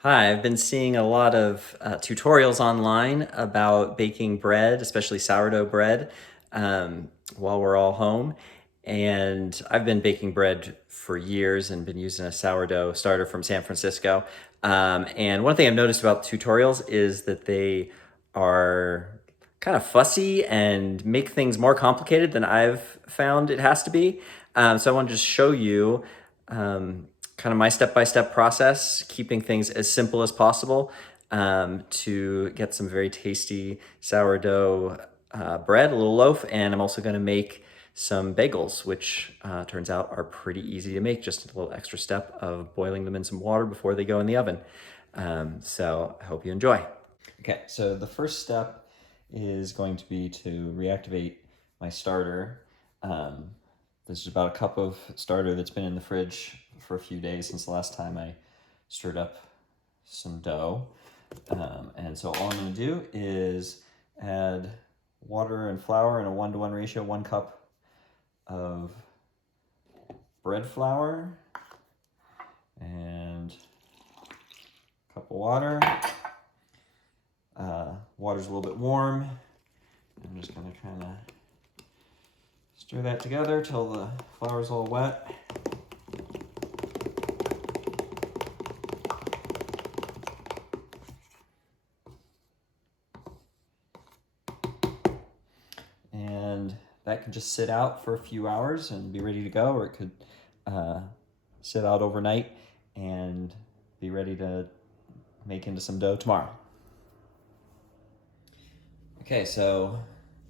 Hi, I've been seeing a lot of tutorials online about baking bread, especially sourdough bread, while we're all home. And I've been baking bread for years and been using a sourdough starter from San Francisco. And one thing I've noticed about tutorials is that they are kind of fussy and make things more complicated than I've found it has to be. So I want to just show you kind of my step-by-step process, keeping things as simple as possible to get some very tasty sourdough bread, a little loaf, and I'm also going to make some bagels, which turns out are pretty easy to make, just a little extra step of boiling them in some water before they go in the oven. So I hope you enjoy. Okay, so the first step is going to be to reactivate my starter. This is about a cup of starter that's been in the fridge for a few days since the last time I stirred up some dough. And so all I'm going to do is add water and flour in a 1-to-1 ratio, 1 cup of bread flour and a cup of water. Water's a little bit warm. I'm just going to kind of stir that together till the flour's all wet. And that can just sit out for a few hours and be ready to go, or it could sit out overnight and be ready to make into some dough tomorrow. Okay, so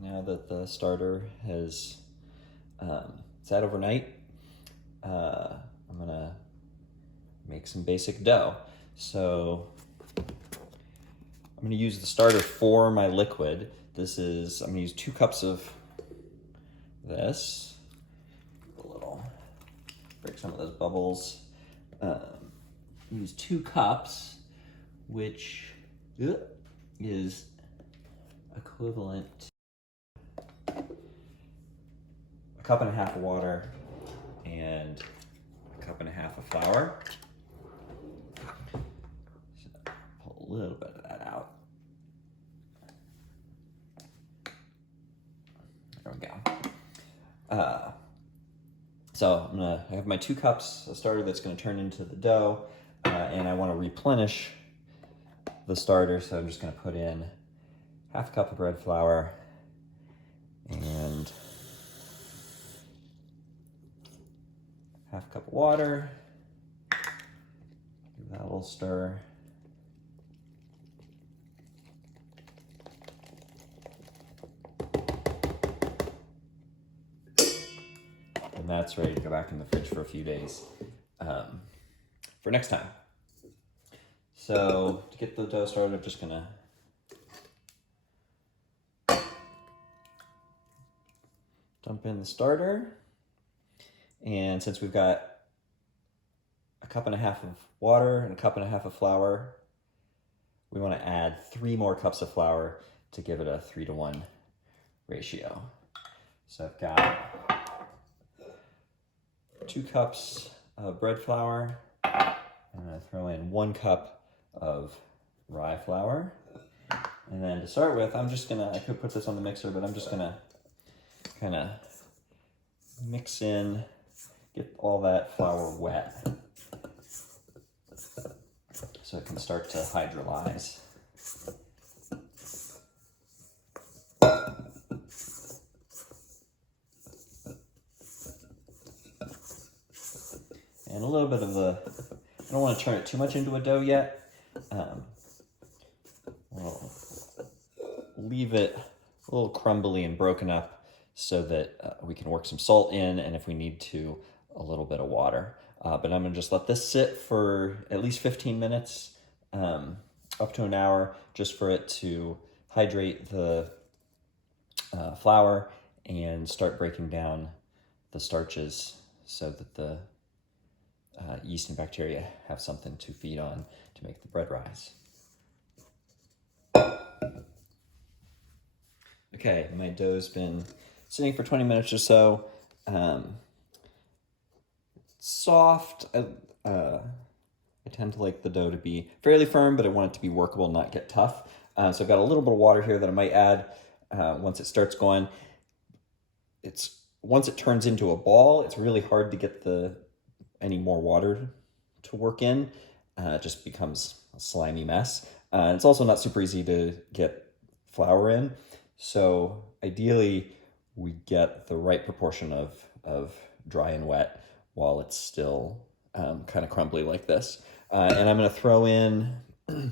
now that the starter has sat overnight, I'm gonna make some basic dough. So I'm gonna use the starter for my liquid. I'm gonna use 2 cups of this. A little, break some of those bubbles. Use 2 cups, which is equivalent to a cup and a half of water and a cup and a half of flour. So pull a little bit of that out. There we go. So I have my 2 cups of starter that's going to turn into the dough, and I want to replenish the starter, so I'm just going to put in half a cup of bread flour and half a cup of water. Give that a little stir. And that's ready to go back in the fridge for a few days for next time. So to get the dough started, I'm just gonna dump in the starter. And since we've got a cup and a half of water and a cup and a half of flour, we want to add 3 more cups of flour to give it a 3-to-1 ratio. So I've got 2 cups of bread flour. I'm going to throw in 1 cup of rye flour. And then to start with, I could put this on the mixer, but I'm just going to kind of mix in, get all that flour wet so it can start to hydrolyze. And a little bit of I don't want to turn it too much into a dough yet. We'll leave it a little crumbly and broken up so that we can work some salt in, and if we need to, a little bit of water. But I'm going to just let this sit for at least 15 minutes, up to an hour, just for it to hydrate the flour and start breaking down the starches so that the yeast and bacteria have something to feed on to make the bread rise. Okay, my dough's been sitting for 20 minutes or so. Soft, I tend to like the dough to be fairly firm, but I want it to be workable, not get tough. So I've got a little bit of water here that I might add once it starts going. Once it turns into a ball, it's really hard to get any more water to work in. It just becomes a slimy mess. It's also not super easy to get flour in. So ideally, we get the right proportion of dry and wet while it's still kind of crumbly like this. And I'm going to throw in a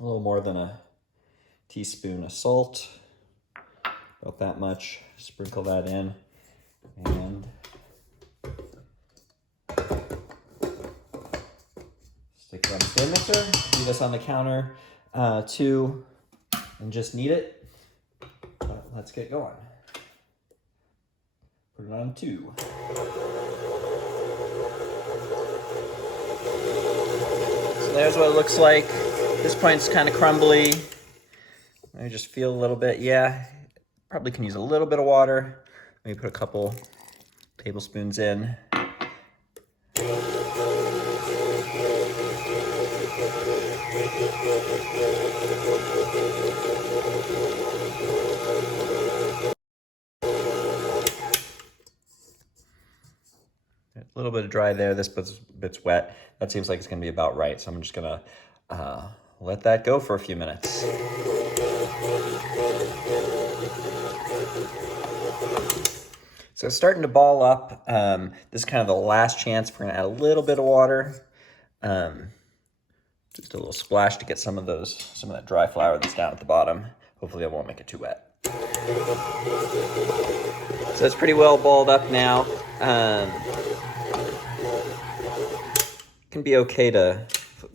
little more than a teaspoon of salt, about that much. Sprinkle that in, and stick it on the stand mixer. Leave this on the counter and just knead it. But let's get going. Put it on 2. So there's what it looks like. At this point, it's kind of crumbly. I just feel a little bit, yeah. Probably can use a little bit of water. Maybe put a couple tablespoons in. A little bit of dry there. This bit's wet. That seems like it's going to be about right. So I'm just going to let that go for a few minutes. So it's starting to ball up. This is kind of the last chance. We're going to add a little bit of water. Just a little splash to get some of that dry flour that's down at the bottom. Hopefully I won't make it too wet. So it's pretty well balled up now. Can be okay to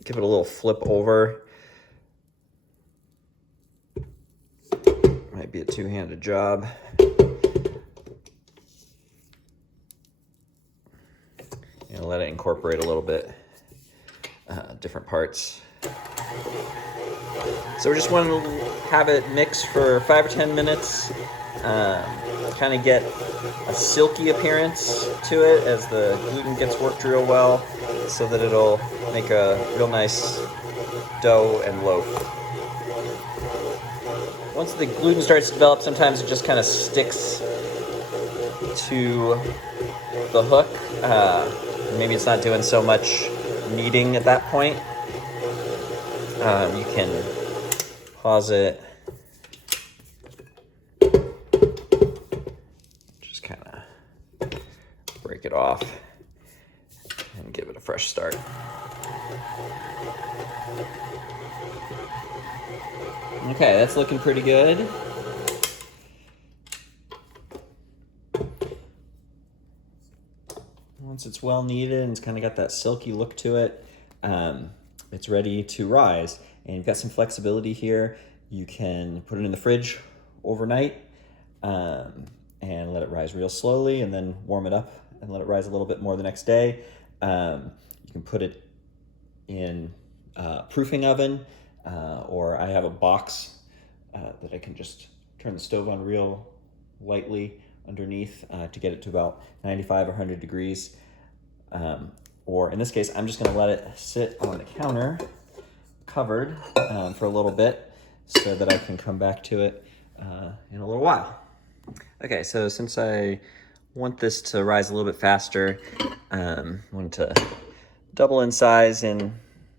give it a little flip over. Might be a two-handed job. Let it incorporate a little bit, different parts. So we just want to have it mix for 5 or 10 minutes, kind of get a silky appearance to it as the gluten gets worked real well, so that it'll make a real nice dough and loaf. Once the gluten starts to develop, sometimes it just kind of sticks to the hook. Maybe it's not doing so much kneading at that point. You can pause it. Just kind of break it off and give it a fresh start. Okay, that's looking pretty good. Once it's well kneaded and it's kind of got that silky look to it, it's ready to rise. And you've got some flexibility here. You can put it in the fridge overnight and let it rise real slowly, and then warm it up and let it rise a little bit more the next day. You can put it in a proofing oven, or I have a box that I can just turn the stove on real lightly underneath to get it to about 95 or 100 degrees. Or in this case, I'm just going to let it sit on the counter covered for a little bit so that I can come back to it in a little while. Okay, so since I want this to rise a little bit faster, I want to double in size in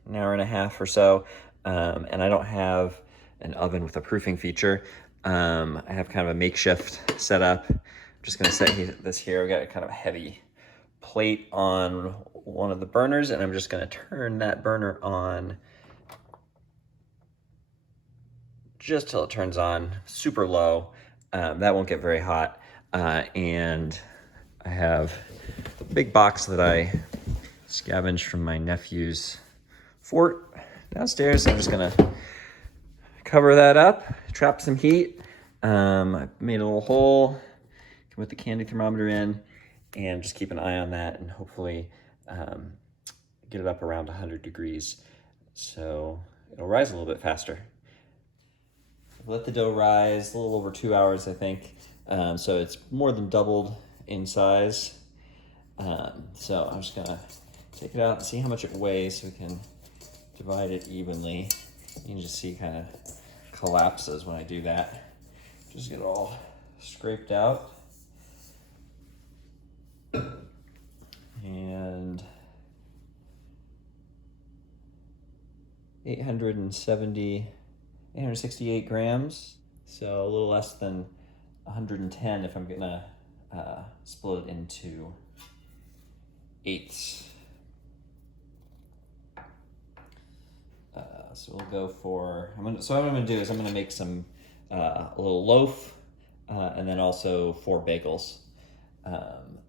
an hour and a half or so, and I don't have an oven with a proofing feature. I have kind of a makeshift setup. I'm just going to set this here. I've got a kind of heavy plate on one of the burners, and I'm just going to turn that burner on just till it turns on super low. That won't get very hot. And I have a big box that I scavenged from my nephew's fort downstairs. I'm just going to cover that up, trap some heat. I made a little hole, put the candy thermometer in, and just keep an eye on that, and hopefully get it up around 100 degrees so it'll rise a little bit faster. Let the dough rise a little over 2 hours, I think. So it's more than doubled in size. So I'm just gonna take it out and see how much it weighs so we can divide it evenly. You can just see it kind of collapses when I do that. Just get it all scraped out. And 868 grams. So a little less than 110 if I'm gonna split it into eighths. So we'll go for, so what I'm gonna do is I'm gonna make some, a little loaf, and then also 4 bagels.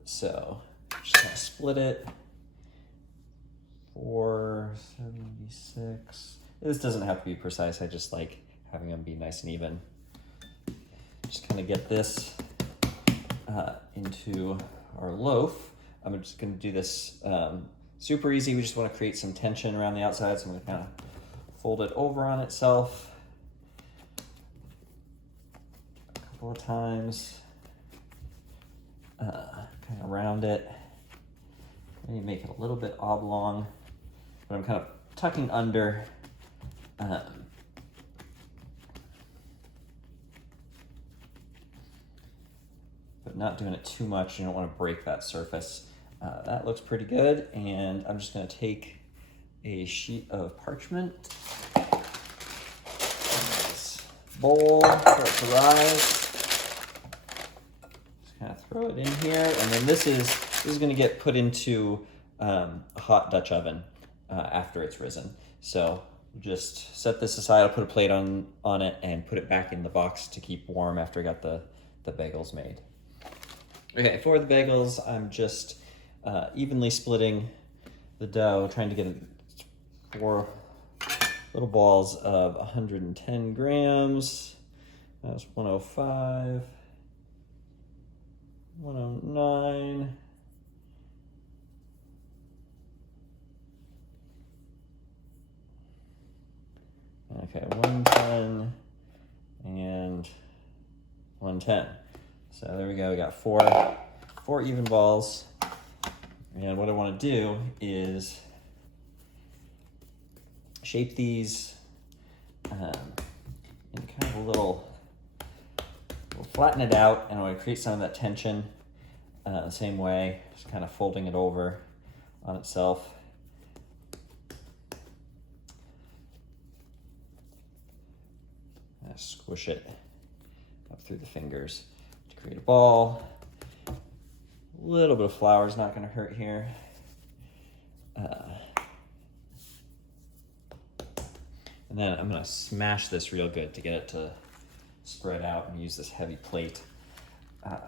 So just kind of split it. 476. This doesn't have to be precise, I just like having them be nice and even. Just kind of get this into our loaf. I'm just gonna do this super easy. We just wanna create some tension around the outside, so I'm gonna kind of fold it over on itself a couple of times, kind of round it. Maybe make it a little bit oblong, but I'm kind of tucking under. But not doing it too much. You don't want to break that surface. That looks pretty good, and I'm just going to take a sheet of parchment, this bowl for it to rise. Just kind of throw it in here, and then this is going to get put into a hot Dutch oven after it's risen. So just set this aside. I'll put a plate on it and put it back in the box to keep warm after I got the bagels made. Okay, for the bagels, I'm just evenly splitting the dough, trying to get 4 little balls of 110 grams. That's 105, 109. Okay, 110 and 110. So there we go, we got 4 even balls. And what I want to do is shape these in kind of a little, we'll flatten it out, and I want to create some of that tension the same way, just kind of folding it over on itself. Squish it up through the fingers to create a ball. A little bit of flour is not going to hurt here. And then I'm going to smash this real good to get it to spread out, and use this heavy plate. And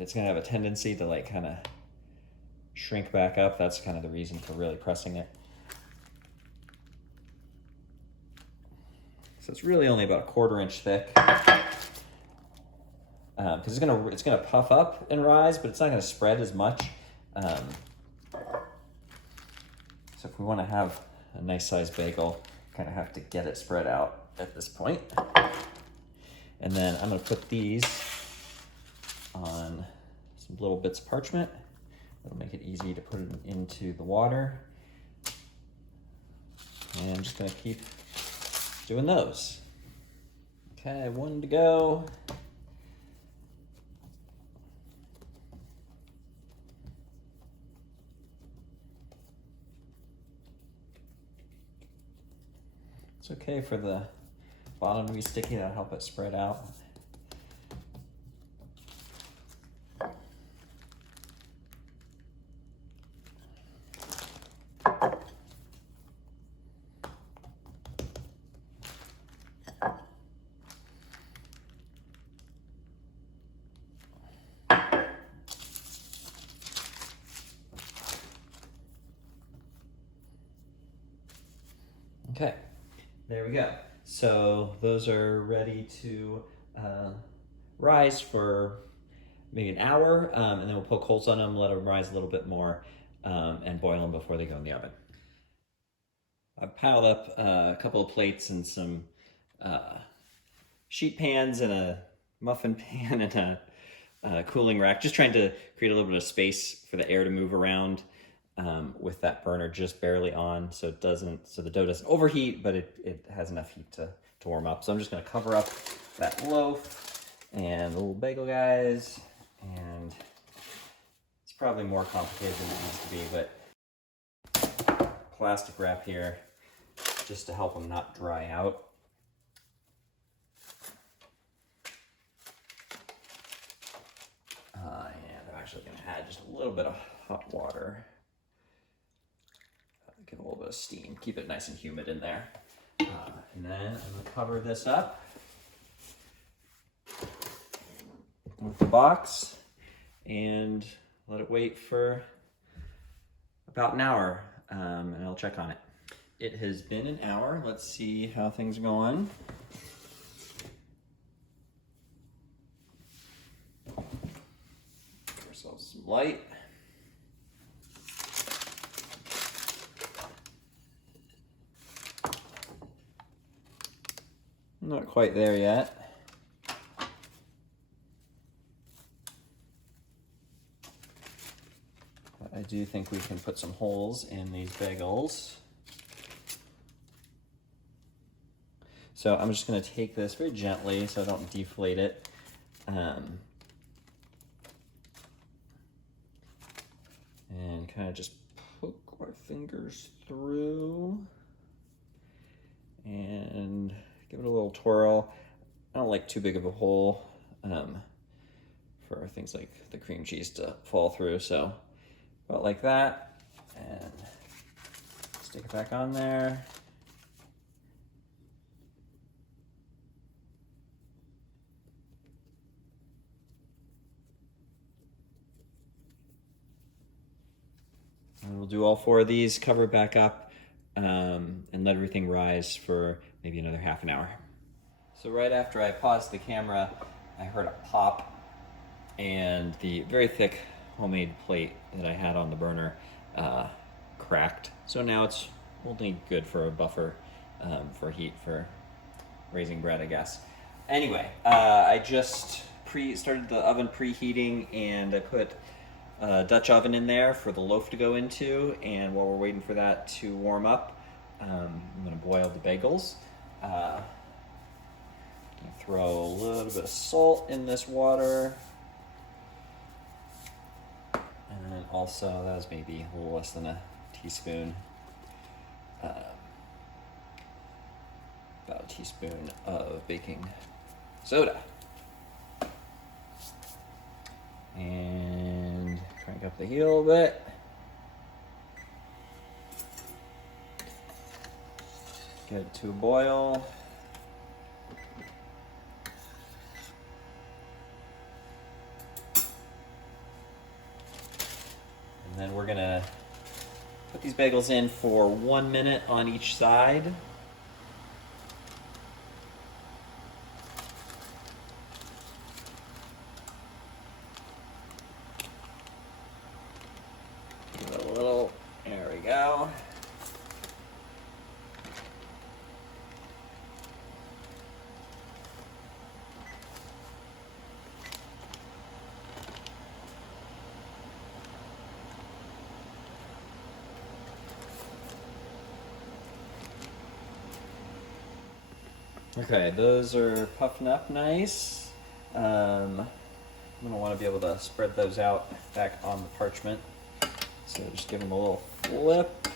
it's going to have a tendency to like kind of shrink back up. That's kind of the reason for really pressing it. So it's really only about a 1/4 inch thick, because it's gonna puff up and rise, but it's not gonna spread as much. So if we want to have a nice sized bagel, kind of have to get it spread out at this point. And then I'm gonna put these on some little bits of parchment. That'll make it easy to put it into the water. And I'm just gonna keep doing those. Okay, 1 to go. It's okay for the bottom to be sticky, that'll help it spread out. Okay, there we go. So those are ready to rise for maybe an hour, and then we'll poke holes on them, let them rise a little bit more, and boil them before they go in the oven. I've piled up a couple of plates and some sheet pans and a muffin pan and cooling rack, just trying to create a little bit of space for the air to move around with that burner just barely on, so the dough doesn't overheat, but it has enough heat to warm up. So I'm just gonna cover up that loaf and the little bagel guys, and it's probably more complicated than it needs to be, but plastic wrap here just to help them not dry out. And I'm actually going to add just a little bit of hot water. Get a little bit of steam. Keep it nice and humid in there. And then I'm going to cover this up with the box and let it wait for about an hour, and I'll check on it. It has been an hour. Let's see how things are going. Give ourselves some light. Not quite there yet. But I do think we can put some holes in these bagels. So I'm just going to take this very gently so I don't deflate it. And kind of just poke my fingers through and give it a little twirl. I don't like too big of a hole for things like the cream cheese to fall through, so about like that, and stick it back on there. And we'll do all 4 of these, cover it back up, and let everything rise for maybe another half an hour. So right after I paused the camera, I heard a pop, and the very thick homemade plate that I had on the burner cracked. So now it's only good for a buffer for heat for raising bread, I guess. Anyway, I just started the oven preheating, and I put a Dutch oven in there for the loaf to go into, and while we're waiting for that to warm up, I'm gonna boil the bagels. Throw a little bit of salt in this water. And then also, that was maybe a little less than a teaspoon. About a teaspoon of baking soda. And crank up the heat a little bit. Get it to a boil. And then we're gonna put these bagels in for 1 minute on each side. Give it a little, there we go. Okay, those are puffing up nice. I'm gonna want to be able to spread those out back on the parchment. So just give them a little flip.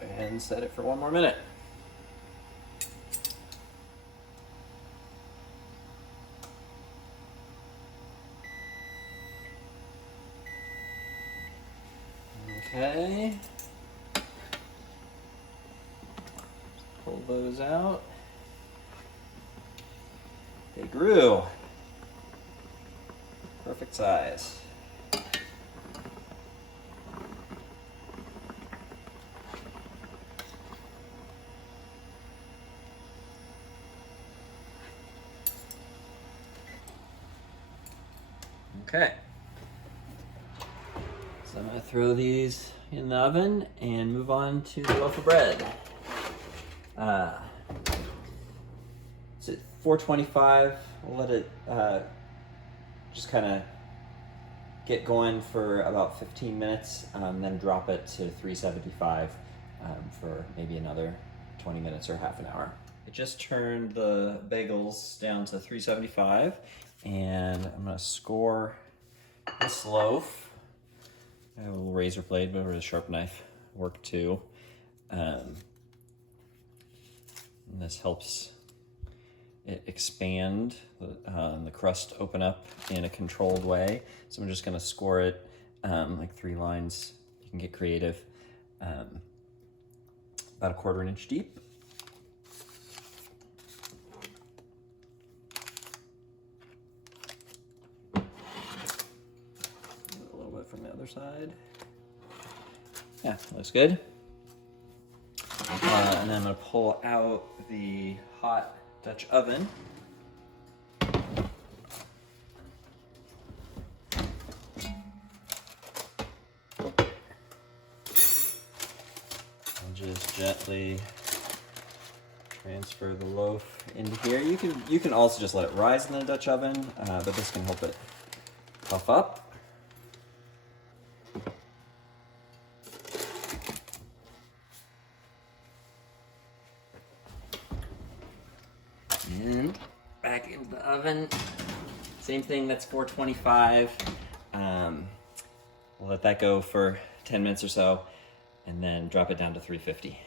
And set it for 1 more minute. Okay. Pull those out. They grew. Perfect size. Okay. So I'm going to throw these in the oven and move on to the loaf of bread. It's at 425. We'll let it just kind of get going for about 15 minutes, then drop it to 375 for maybe another 20 minutes or half an hour. I just turned the bagels down to 375, and I'm gonna score this loaf. I have a little razor blade, but a sharp knife work too. And this helps it expand, the crust open up in a controlled way. So I'm just gonna score it like 3 lines. You can get creative. About a 1/4 inch deep. A little bit from the other side. Yeah, looks good. And then I'm gonna pull out the hot Dutch oven. And just gently transfer the loaf into here. You can also just let it rise in the Dutch oven, but this can help it puff up. And back into the oven. Same thing, that's 425. We'll let that go for 10 minutes or so, and then drop it down to 350.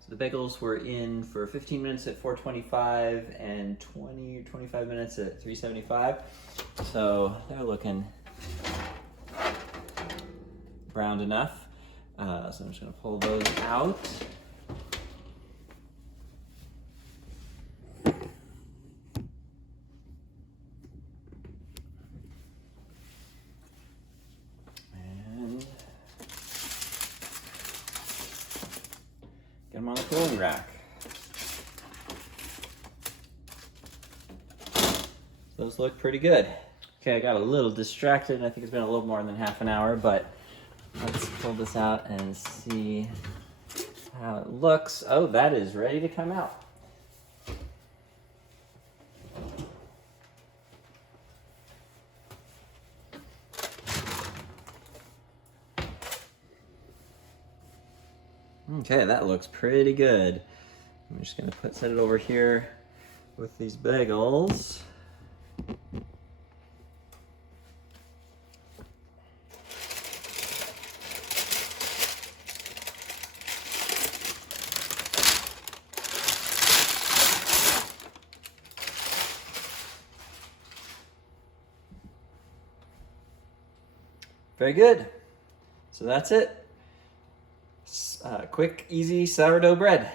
So the bagels were in for 15 minutes at 425 and 20 or 25 minutes at 375. So they're looking browned enough. So I'm just gonna pull those out. Get them on the cooling rack. Those look pretty good. Okay, I got a little distracted. I think it's been a little more than half an hour, but let's pull this out and see how it looks. Oh, that is ready to come out. Okay, that looks pretty good. I'm just gonna set it over here with these bagels. Very good. So that's it. Quick, easy sourdough bread.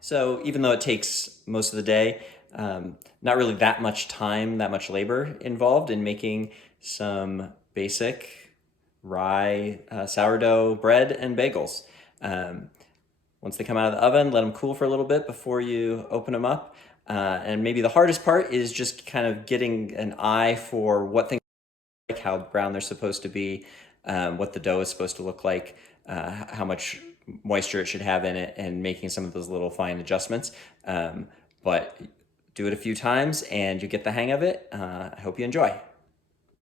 So even though it takes most of the day, not really that much time, that much labor involved in making some basic rye sourdough bread and bagels. Once they come out of the oven, let them cool for a little bit before you open them up. And maybe the hardest part is just kind of getting an eye for what things like, how brown they're supposed to be, what the dough is supposed to look like, how much moisture it should have in it, and making some of those little fine adjustments. But do it a few times and you get the hang of it. I hope you enjoy.